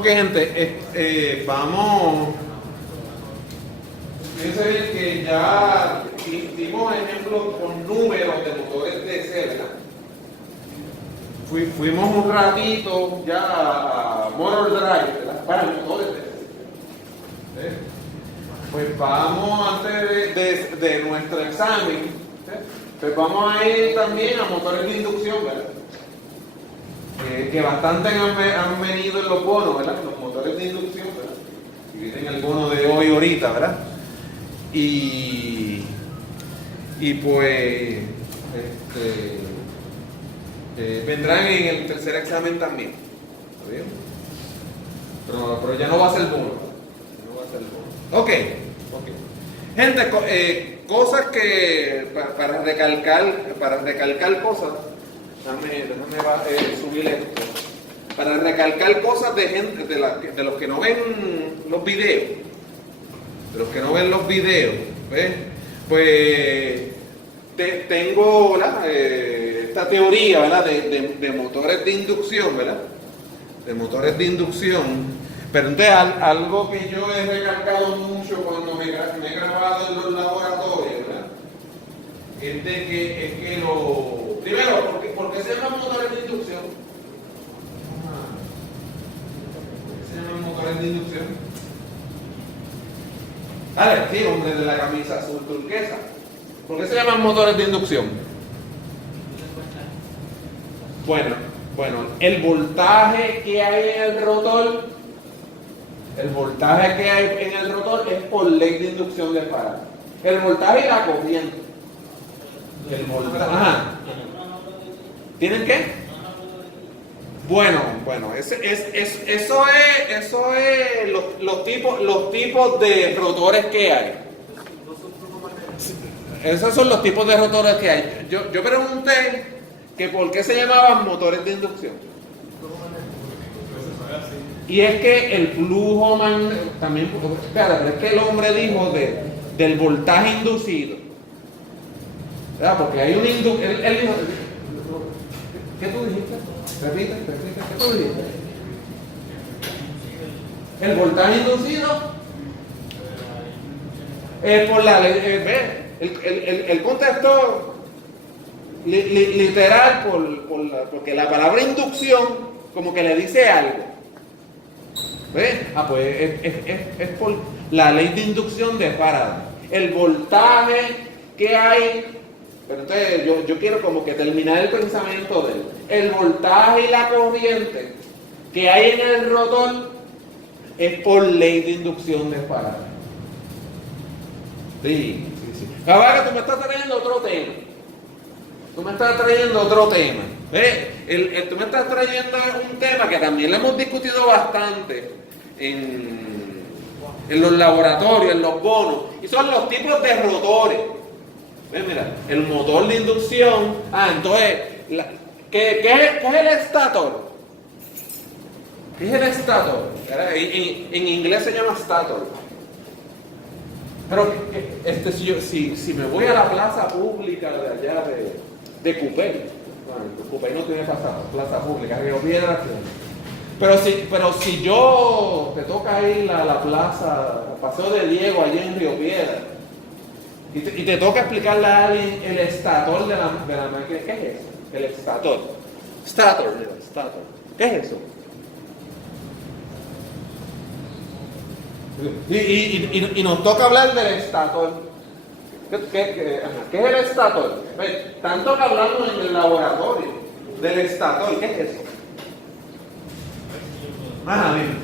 Ok, gente, vamos. Fíjense bien que ya dimos ejemplos con números de motores DC, ¿verdad? Fuimos un ratito ya a Motor Drive, ¿verdad? Para motores DC. ¿Sí? Pues vamos, antes de nuestro examen, ¿sí? Pues vamos a ir también a motores de inducción, ¿verdad? Que bastante han venido en los bonos, ¿verdad? Los motores de inducción, ¿verdad? Y vienen el bono de hoy ahorita, ¿verdad? Y pues vendrán en el tercer examen también. ¿Está bien? Pero ya no va a ser bono, ¿verdad? No va a ser bono. Ok. Gente, cosas que para recalcar cosas. Déjame subir esto. Para recalcar cosas de gente, de los que no ven los videos. De los que no ven los videos. ¿Ves? Pues tengo, ¿verdad? Esta teoría, ¿verdad? De motores de inducción, ¿verdad? De motores de inducción. Pero entonces algo que yo he recalcado mucho cuando me he grabado en los laboratorios, ¿verdad? Es que primero, ¿por qué se llaman motores de inducción? ¿Por qué se llaman motores de inducción? Dale, sí, hombre de la camisa azul turquesa. ¿Por qué se llaman motores de inducción? Bueno, el voltaje que hay en el rotor, es por ley de inducción de Faraday. El voltaje y la corriente. El voltaje. Ajá. ¿Tienen qué? Bueno, eso es los tipos de rotores que hay. Esos son los tipos de rotores que hay. Yo pregunté que por qué se llamaban motores de inducción. Y es que el flujo también, espérate, es que el hombre dijo del voltaje inducido. ¿Verdad? Porque hay un él dijo, ¿qué tú dijiste? Repite, ¿qué tú dijiste? El voltaje inducido es por la ley, el contexto literal porque la palabra inducción como que le dice algo. ¿Ves? Pues es por la ley de inducción de Faraday. El voltaje que hay. Pero entonces yo quiero como que terminar el pensamiento de él. El voltaje y la corriente que hay en el rotor es por ley de inducción de Faraday. Sí. Ahora que tú me estás trayendo otro tema. Tú me estás trayendo un tema que también lo hemos discutido bastante en los laboratorios, en los bonos, y son los tipos de rotores. Mira, el motor de inducción. Entonces, ¿qué es el estator? ¿Qué es el estator? En inglés se llama stator. Pero si me voy a la plaza pública de allá de Cupey, Cupey no tiene plaza pública, Río Piedras tiene. Pero si yo te toca ir a la plaza Paseo de Diego allá en Río Piedras, y te toca explicarle a alguien el estator de la máquina. ¿Qué es eso? El estator. Stator. ¿Qué es eso? Y nos toca hablar del estator. ¿Qué es el estator? Tanto que hablamos en el laboratorio del estator. ¿Qué es eso? Dime.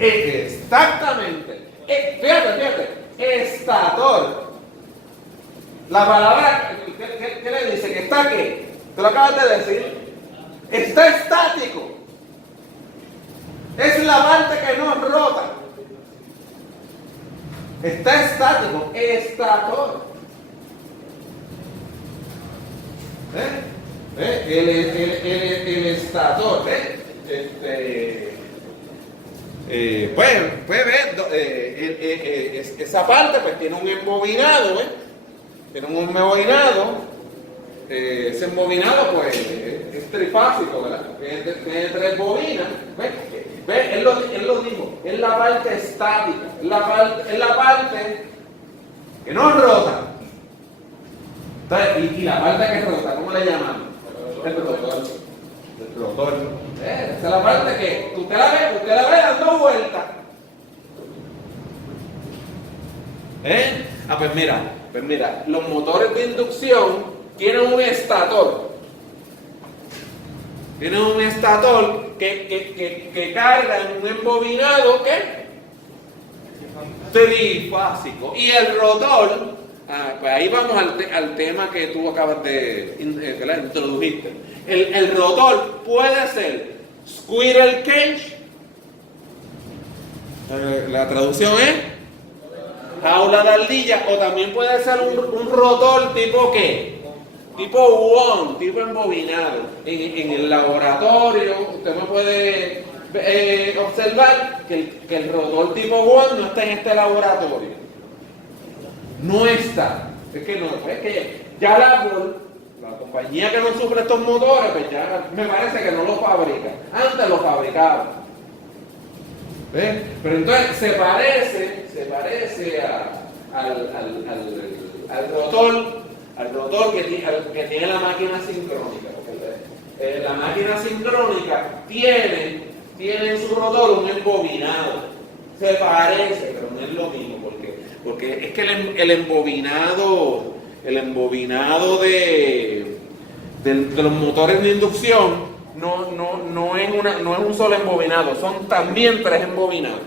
Exactamente. Fíjate, estator. La palabra, ¿qué le dice? ¿Que está qué? Te lo acabas de decir. Está estático. Es la parte que no rota. Está estático. Estator. El estator. Puede ver, esa parte pues tiene un embobinado, tiene un embobinado, ese embobinado pues es trifásico, ¿verdad? Tiene 3 bobinas. ¿Ves? Él lo dijo, es la parte estática, es la parte que no rota. Entonces, y la parte que rota, ¿cómo le llamamos? El rotor. El rotor. Esa es la parte que usted la ve dando vueltas. Pues mira, los motores de inducción tienen un estator. Tienen un estator que carga en un embobinado trifásico. Y el rotor, pues ahí vamos al tema que tú acabas de introdujiste. El rotor puede ser squirrel cage. La traducción es jaula de ardilla, o también puede ser un rotor tipo ¿qué? Tipo WON, tipo embobinado. En el laboratorio usted me puede observar que el rotor tipo WON no está en este laboratorio. No está. Es que ya la compañía que nos sufre estos motores, pues ya me parece que no lo fabrica. Antes lo fabricaba. ¿Ves? Pero entonces se parece al rotor que tiene la máquina sincrónica. Porque la máquina sincrónica tiene en su rotor un embobinado. Se parece, pero no es lo mismo. Porque es que el embobinado de los motores de inducción no es un solo embobinado, son también 3 embobinados.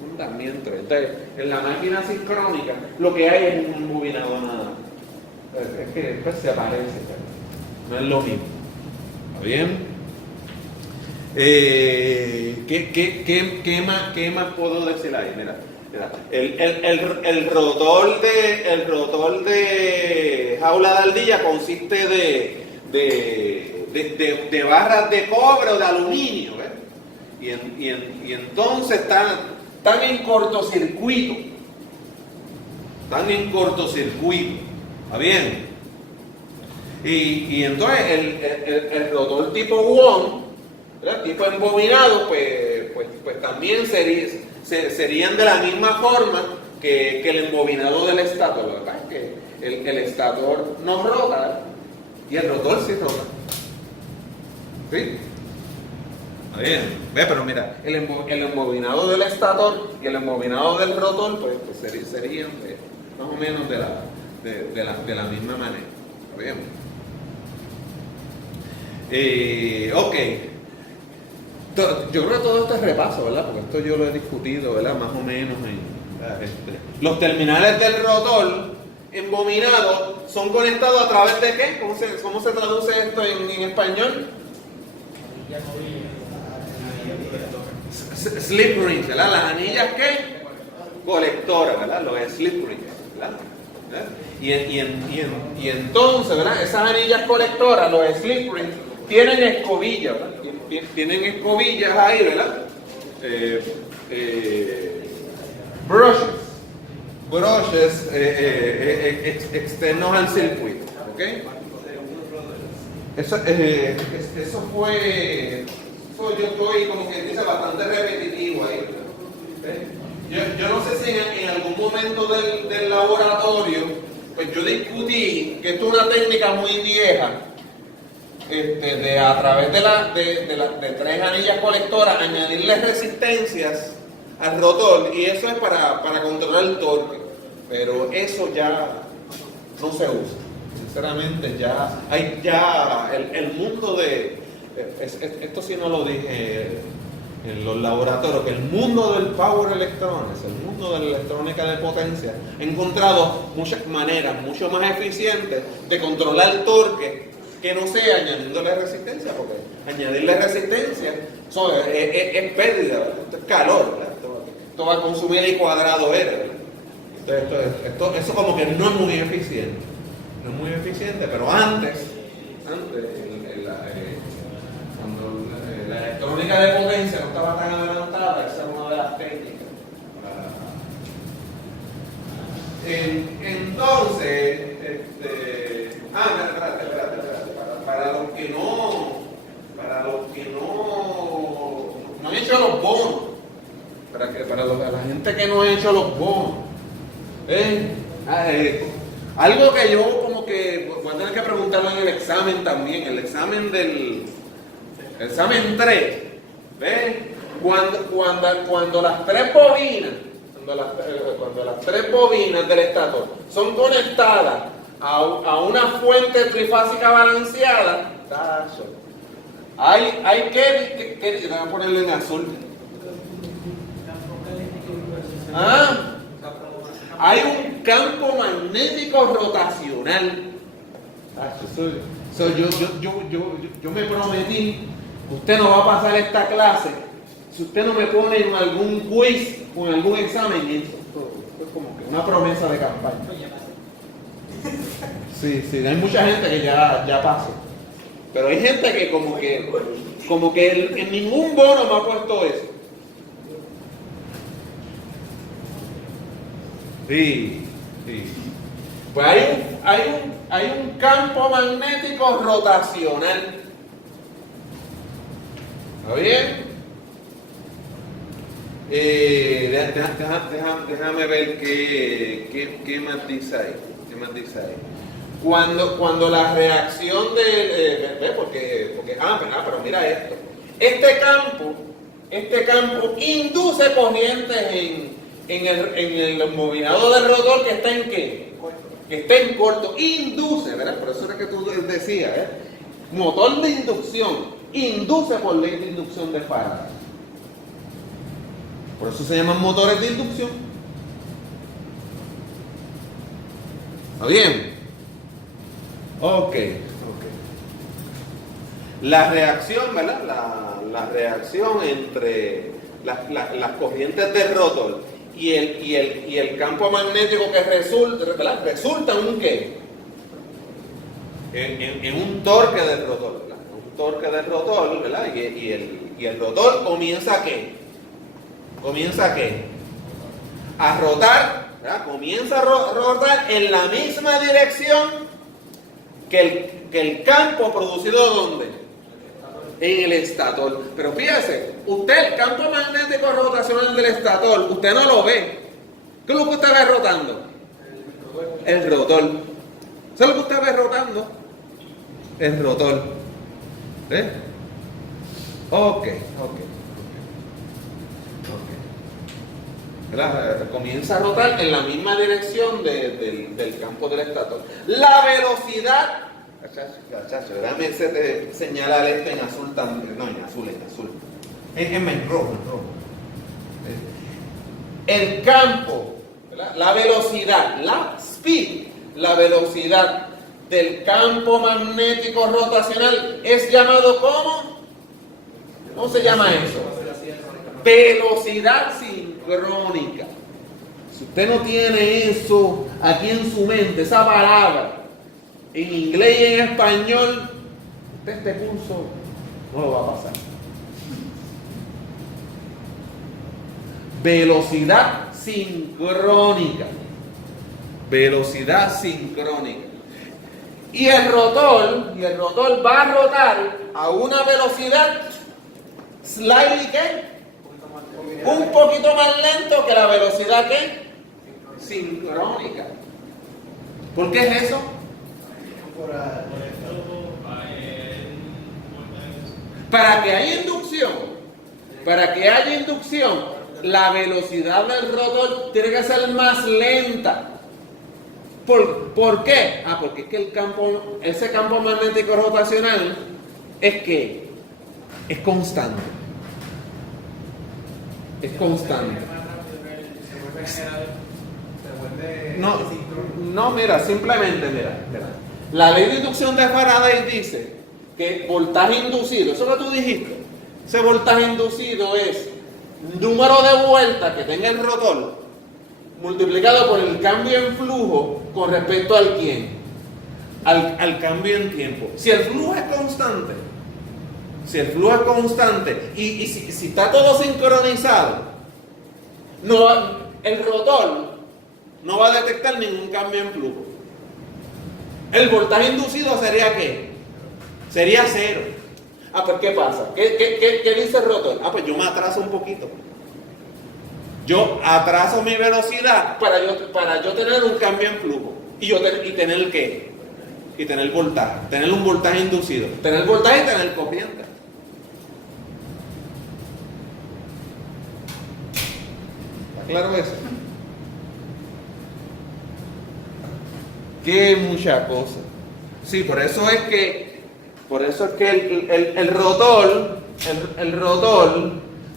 Son también 3. Entonces, en la máquina sincrónica lo que hay es un embobinado nada. Es que pues, se parece, pero no es lo mismo. ¿Está bien? ¿Qué más puedo decir ahí? Mira, el rotor de jaula de ardilla consiste de barras de cobre o de aluminio, ¿ves? Y entonces están en cortocircuito. ¿Está bien? Y entonces el rotor tipo WON, ¿verdad? Tipo embobinado, pues también serían de la misma forma que el embobinado del estator, ¿verdad? Que el estator no rota, ¿verdad? Y el rotor sí rota. ¿Sí? Está bien. Ve, pero mira, el embobinado del estator y el embobinado del rotor, pues serían más o menos de la misma manera. ¿Está bien? Ok. Yo creo que todo esto es repaso, ¿verdad? Porque esto yo lo he discutido, ¿verdad? Más o menos los terminales del rotor embobinado son conectados a través de ¿qué? ¿Cómo se traduce esto en español? Slip rings, ¿verdad? Las anillas ¿qué? Colectoras, ¿verdad? Los slip rings, ¿verdad? Y entonces, ¿verdad? Esas anillas colectoras, los slip rings, tienen escobillas, ¿verdad? Tienen escobillas ahí, ¿verdad? Brushes externos al circuito, ¿ok? Eso yo estoy, como que dice, bastante repetitivo ahí, ¿verdad? Yo no sé si en algún momento del laboratorio, pues yo discutí que esto es una técnica muy vieja, de a través de 3 anillas colectoras añadirle resistencias al rotor, y eso es para controlar el torque, pero eso ya no se usa. Sinceramente el mundo esto sí no lo dije en los laboratorios, que el mundo del power electronics, el mundo de la electrónica de potencia, ha encontrado muchas maneras mucho más eficientes de controlar el torque que no sea añadiéndole resistencia, porque añadirle resistencia es pérdida, ¿verdad? Esto es calor, ¿verdad? Esto va a consumir y cuadrado ¿verdad? Entonces, eso como que no es muy eficiente. No es muy eficiente, pero antes cuando la electrónica de potencia no estaba tan adelantada, esa era una de las técnicas. Entonces, espérate. Para los que no han hecho los bonos. Para la gente que no ha hecho los bonos. Algo que yo como que voy a tener que preguntarlo en el examen también, el examen examen 3. ¿Ves? Cuando las tres bobinas, cuando las tres bobinas del estator son conectadas a una fuente trifásica balanceada, hay que voy a ponerlo en azul. Hay un campo magnético rotacional. Yo me prometí, usted no va a pasar esta clase si usted no me pone en algún quiz o en algún examen. Esto es como que una promesa de campaña. Sí, hay mucha gente que ya pasó. Pero hay gente que como que en ningún bono me ha puesto eso. Sí. Pues hay un campo magnético rotacional. ¿Está bien? Déjame ver qué más dice ahí. Cuando la reacción pero mira esto. Este campo induce corrientes en el bobinado del rotor que está en ¿qué? Que está en corto. Induce, ¿verdad? Por eso era que tú decías, motor de inducción, induce por ley de inducción de Faraday. Por eso se llaman motores de inducción. ¿Está bien? Ok. La reacción, ¿verdad? La reacción entre las corrientes del rotor y el campo magnético que resulta, ¿verdad? Resulta en un ¿qué? En un torque del rotor, ¿verdad? Un torque del rotor, ¿verdad? Y el rotor comienza ¿a qué? A rotar, ¿verdad? Comienza a rotar en la misma dirección que el campo producido ¿dónde? En el estator. Pero fíjese, usted el campo magnético rotacional del estator, usted no lo ve. ¿Qué es lo que usted ve rotando? El rotor. ¿Sabe lo que usted ve rotando? El rotor. ¿Ves? Ok. Comienza a rotar en la misma dirección del campo del estator. La velocidad, déjame señalar en azul también, no, en azul. En rojo. El campo, ¿verdad? La velocidad, la velocidad del campo magnético rotacional es llamado ¿cómo? ¿Cómo se llama eso? Velocidad sincrónica. Si usted no tiene eso aquí en su mente, esa palabra, en inglés y en español, usted este curso no lo va a pasar. Velocidad sincrónica. Y el rotor va a rotar a una velocidad slightly ¿qué? Un poquito más lento que la velocidad ¿qué? Sincrónica. ¿Por qué es eso? Para que haya inducción, la velocidad del rotor tiene que ser más lenta. ¿Por qué? Porque es que ese campo magnético rotacional es constante. Es constante. No, mira, simplemente mira. La ley de inducción de Faraday dice que voltaje inducido, eso que tú dijiste, ese voltaje inducido es número de vueltas que tenga el rotor multiplicado por el cambio en flujo con respecto al ¿quién? Al cambio en tiempo. Si el flujo es constante y si está todo sincronizado, el rotor no va a detectar ningún cambio en flujo. El voltaje inducido sería ¿qué? Sería cero. pues ¿qué pasa? ¿Qué dice el rotor? Pues yo me atraso un poquito. Yo atraso mi velocidad para yo tener un cambio en flujo. Y tener ¿qué? Y tener voltaje. Tener un voltaje inducido. Tener voltaje y tener corriente. ¿Está claro eso? Qué mucha cosa. Sí, por eso es que el rotor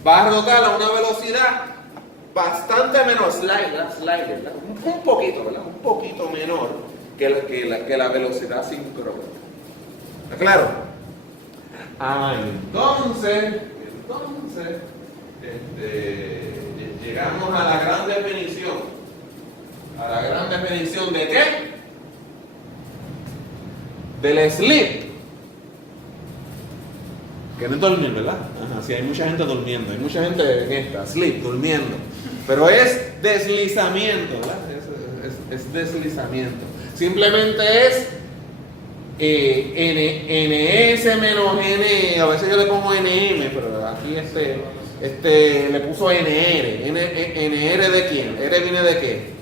va a rotar a una velocidad bastante menor, ¿verdad? Un poquito, ¿verdad? Un poquito menor que la velocidad sincrónica. ¿Está claro? Entonces, llegamos a la gran definición. ¿A la gran definición de qué? Del sleep. Que no es dormir, ¿verdad? Sí, hay mucha gente durmiendo, hay mucha gente en esta, sleep, durmiendo. Pero es deslizamiento, ¿verdad? Es deslizamiento. Simplemente es NS menos N, a veces yo le pongo NM, pero aquí le puso NR. ¿NR de quién? ¿R viene de qué?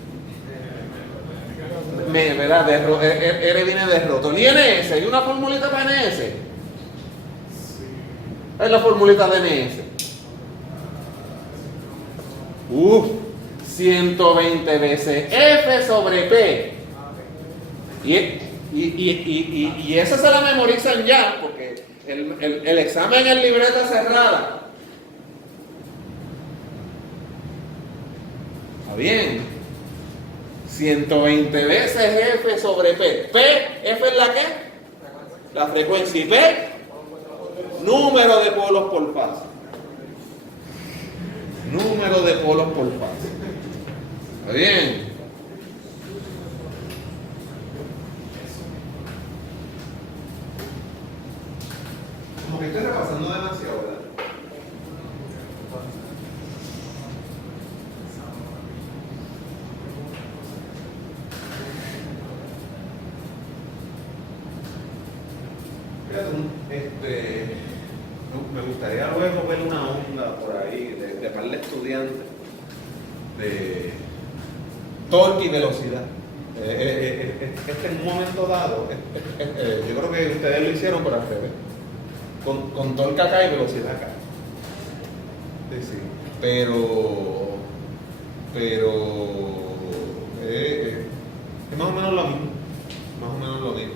¿Verdad? R viene de rotor. ¿Y NS? ¿Hay una formulita para NS? Es la formulita de NS. 120 veces F sobre P. Y esa se la memorizan ya, porque el examen en libreta cerrada. Está bien. 120 veces F sobre P. P, F es la ¿qué? La frecuencia. Y P, número de polos por fase. Número de polos por fase. ¿Está bien? Como que estoy repasando demasiado, ¿verdad? Me gustaría luego ver una onda por ahí de par de estudiantes de torque y velocidad. En un momento dado, yo creo que ustedes lo hicieron por al revés, con torque acá y velocidad acá. Sí. Pero es más o menos lo mismo. Más o menos lo mismo.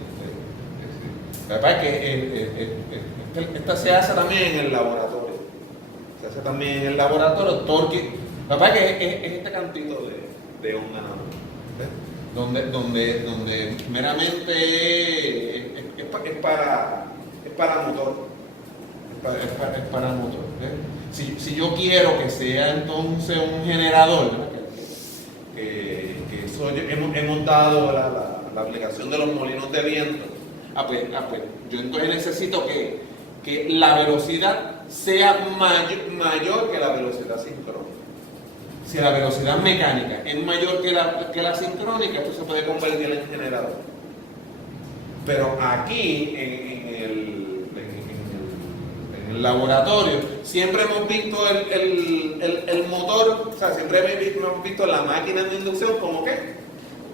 La verdad es que esta se hace también en el laboratorio. Se hace también en el laboratorio, torque. La verdad es que es este cantito de onda nada más. Donde meramente es para motor. Es para motor. Si yo quiero que sea entonces un generador, que eso hemos dado la aplicación de los molinos de viento. Pues yo entonces necesito que la velocidad sea mayor que la velocidad sincrónica. Si la velocidad mecánica es mayor que la sincrónica, esto se puede convertir en generador. Pero aquí, en el laboratorio, siempre hemos visto el motor, o sea, siempre hemos visto la máquina de inducción como ¿qué?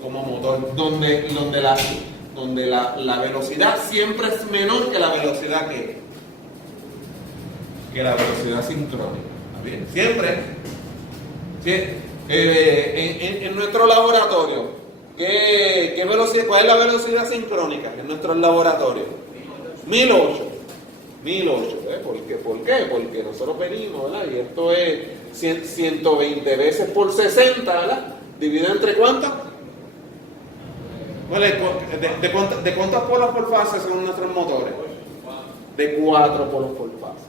Como motor, donde la velocidad siempre es menor que la velocidad que la velocidad sincrónica. ¿Está bien? Siempre. ¿Sí? En nuestro laboratorio, ¿qué velocidad, cuál es la velocidad sincrónica en nuestro laboratorio? 1008. ¿Por qué? Porque nosotros venimos, ¿verdad? Y esto es 120 veces por 60, ¿verdad? ¿Dividido entre cuántas? ¿De cuántos polos por fase son nuestros motores? De 4 polos por fase.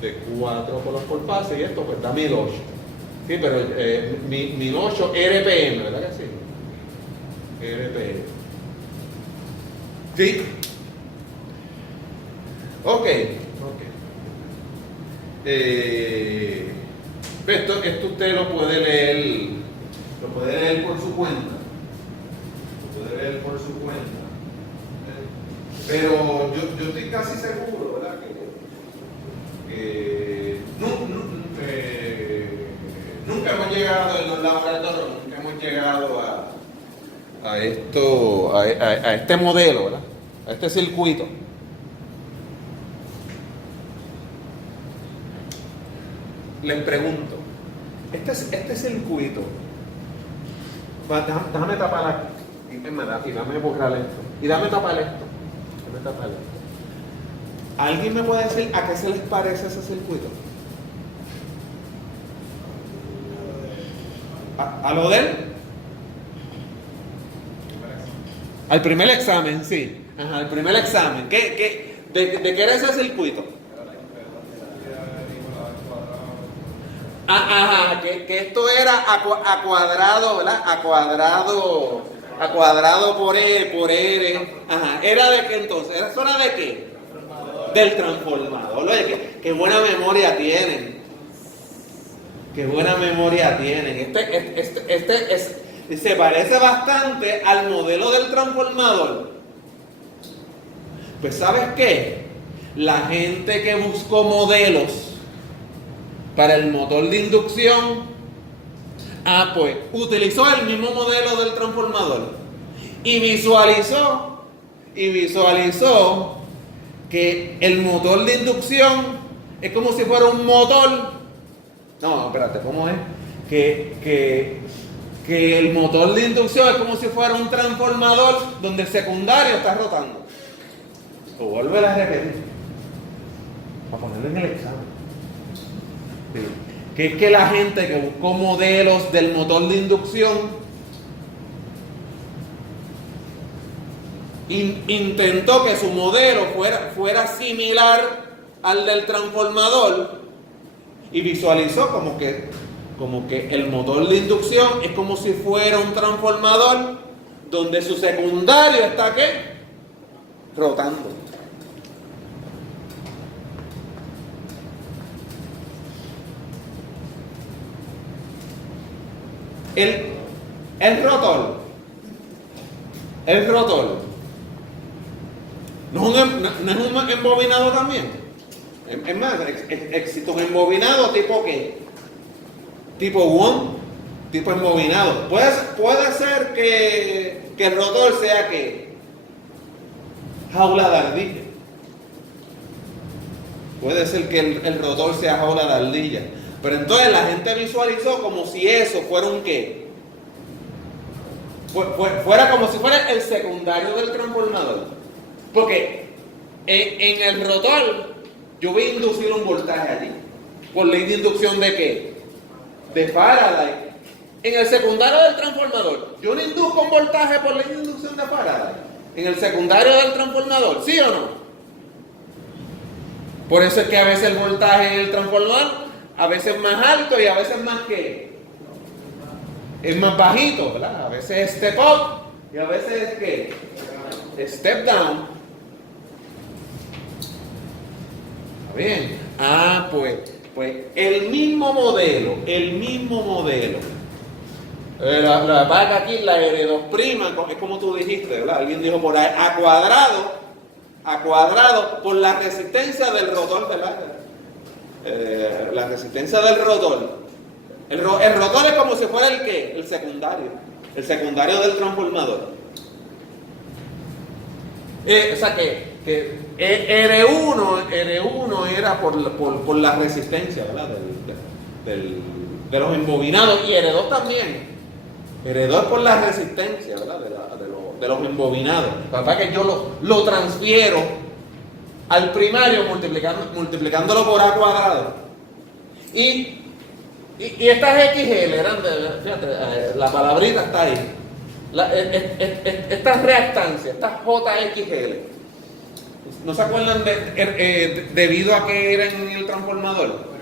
De 4 polos por fase, y esto pues da 1008. Sí, pero 1008 RPM, ¿verdad que sí? RPM. ¿Sí? Ok. Esto usted lo puede leer por su cuenta. Pero yo estoy casi seguro, nunca hemos llegado en los laboratorios, nunca hemos llegado a esto, a este modelo, ¿verdad? A este circuito. Les pregunto, este circuito, déjame tapar aquí, y dame borrar esto, y dame tapar esto. ¿Alguien me puede decir a qué se les parece ese circuito? ¿A lo de él? Al primer examen, sí. Ajá, el primer examen. ¿De qué era ese circuito? Ajá, que esto era a cuadrado, ¿verdad? A cuadrado por R. Ajá, ¿era de qué entonces? ¿Eso era de qué? Del transformador. Oye, qué buena memoria tienen. Qué buena memoria tienen. Se parece bastante al modelo del transformador. Pues ¿sabes qué? La gente que buscó modelos para el motor de inducción, pues utilizó el mismo modelo del transformador y visualizó que el motor de inducción es como si fuera un motor. No, espérate, ¿cómo es? Que el motor de inducción es como si fuera un transformador donde el secundario está rotando. O vuelve a repetir para ponerlo en el examen. Sí. Que es que la gente que buscó modelos del motor de inducción intentó que su modelo fuera similar al del transformador y visualizó como que el motor de inducción es como si fuera un transformador donde su secundario está ¿qué? Rotando. El rotor no es un embobinado también. Es más, existe un embobinado tipo ¿qué? Tipo one, tipo embobinado. Puede ser que el rotor sea ¿qué? Jaula de ardilla. Puede ser que el rotor sea jaula de ardilla. Pero entonces la gente visualizó como si eso fuera un ¿qué? Fuera como si fuera el secundario del transformador. Porque en el rotor yo voy a inducir un voltaje allí. ¿Por ley de inducción de qué? De Faraday. En el secundario del transformador, yo no induzco un voltaje por ley de inducción de Faraday. En el secundario del transformador, ¿sí o no? Por eso es que a veces el voltaje en el transformador a veces es más alto y a veces más ¿qué? Es más bajito, ¿verdad? A veces es step up y a veces es ¿qué? Step down. ¿Está bien? Pues el mismo modelo. La vaca aquí, la R2', es como tú dijiste, ¿verdad? Alguien dijo por ahí, a cuadrado por la resistencia del rotor, ¿verdad? La resistencia del rotor. El rotor es como si fuera el ¿qué? El secundario del transformador. O sea que R1 era por la resistencia, ¿verdad? De los embobinados, y R2 también. R2 es por la resistencia, ¿verdad? De los embobinados. Para que yo lo transfiero al primario multiplicándolo por A cuadrado. Y estas XL eran fíjate, la palabrita está ahí. Estas reactancias, estas JXL, ¿no se acuerdan debido a qué era en el transformador?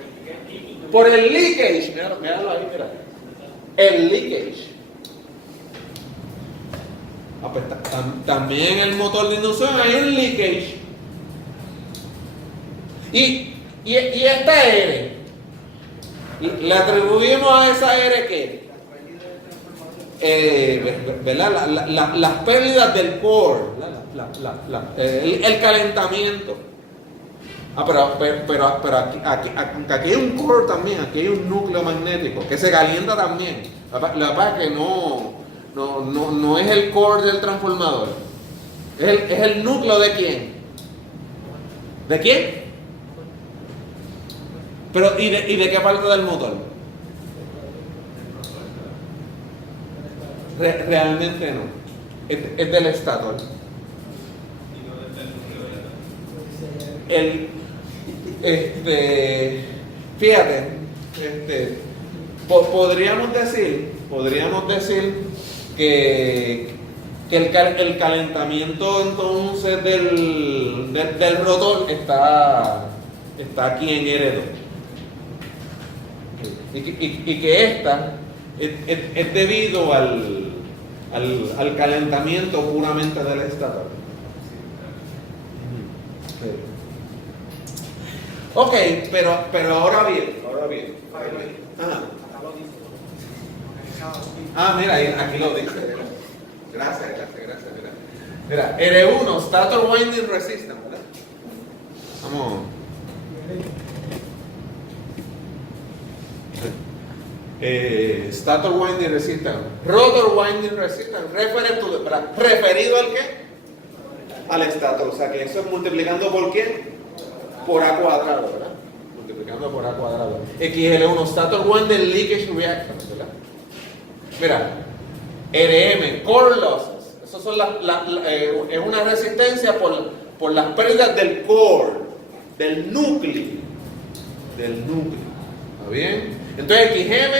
Por el leakage. Míralo ahí, mira. El leakage. Pues, también en el motor de inducción hay un leakage. Y esta R, le atribuimos a esa R ¿qué? ¿Verdad? Las pérdidas del core, el calentamiento. Pero aquí hay un core también, aquí hay un núcleo magnético que se calienta también. La verdad es que no es el core del transformador. Es el núcleo de quién. ¿De quién? Pero, ¿y de qué parte del motor? Realmente no. Es del estator. Fíjate, podríamos decir que el calentamiento entonces del rotor está aquí en R2. Y que esta es debido al calentamiento puramente del estator. Sí. Ok, pero ahora bien. Mira, aquí lo dice. Gracias. Mira, R1, Stator Winding Resistance, ¿verdad? Vamos. Stator Winding Resistance, Rotor Winding Resistance, referido al qué? Al estator, o sea que eso es multiplicando por qué? Por A cuadrado, ¿verdad? Multiplicando por A cuadrado. XL1, Stator Winding Leakage Reactance, ¿verdad? Mira, RM, Core Losses, eso son es una resistencia por las pérdidas del core, del núcleo. ¿Está bien? Entonces XM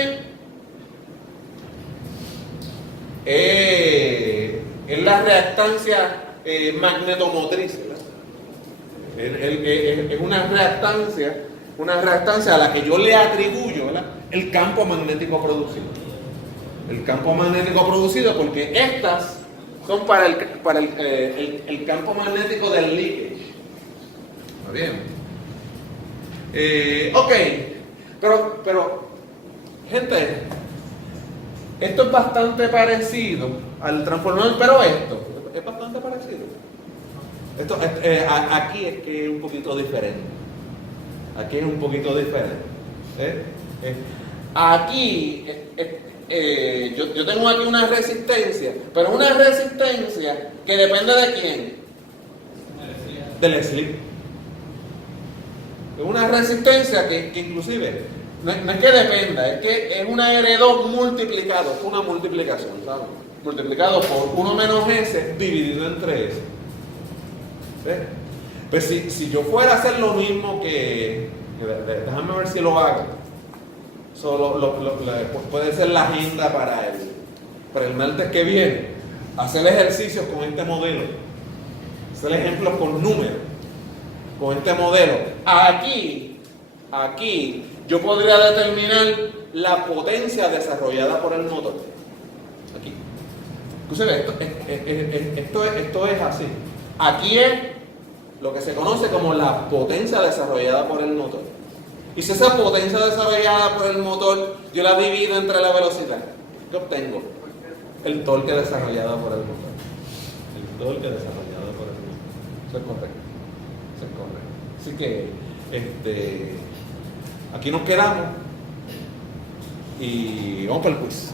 es la reactancia magnetomotriz, ¿verdad? Es una reactancia a la que yo le atribuyo, ¿verdad?, el campo magnético producido. El campo magnético producido porque estas son para el campo magnético del leakage. ¿Está bien? Ok. Pero, gente, esto es bastante parecido al transformador, pero esto es bastante parecido. Aquí es que es un poquito diferente. Aquí, yo tengo aquí una resistencia, pero una resistencia que depende de quién. Del slip. Es una resistencia que inclusive no es que dependa, es que es una R2 multiplicado, es una multiplicación, ¿sabes? Multiplicado por 1 menos S dividido entre S. ¿Ves? Pues si yo fuera a hacer lo mismo déjame ver si lo hago. Puede ser la agenda para el martes que viene. Hacer ejercicios con este modelo. Hacer ejemplos con números. Con este modelo. Aquí yo podría determinar la potencia desarrollada por el motor. Aquí. Entonces, esto es así. Aquí es lo que se conoce como la potencia desarrollada por el motor. Y si esa potencia desarrollada por el motor yo la divido entre la velocidad, ¿qué obtengo? El torque desarrollado por el motor. Eso es correcto. Así que aquí nos quedamos y vamos para el quiz.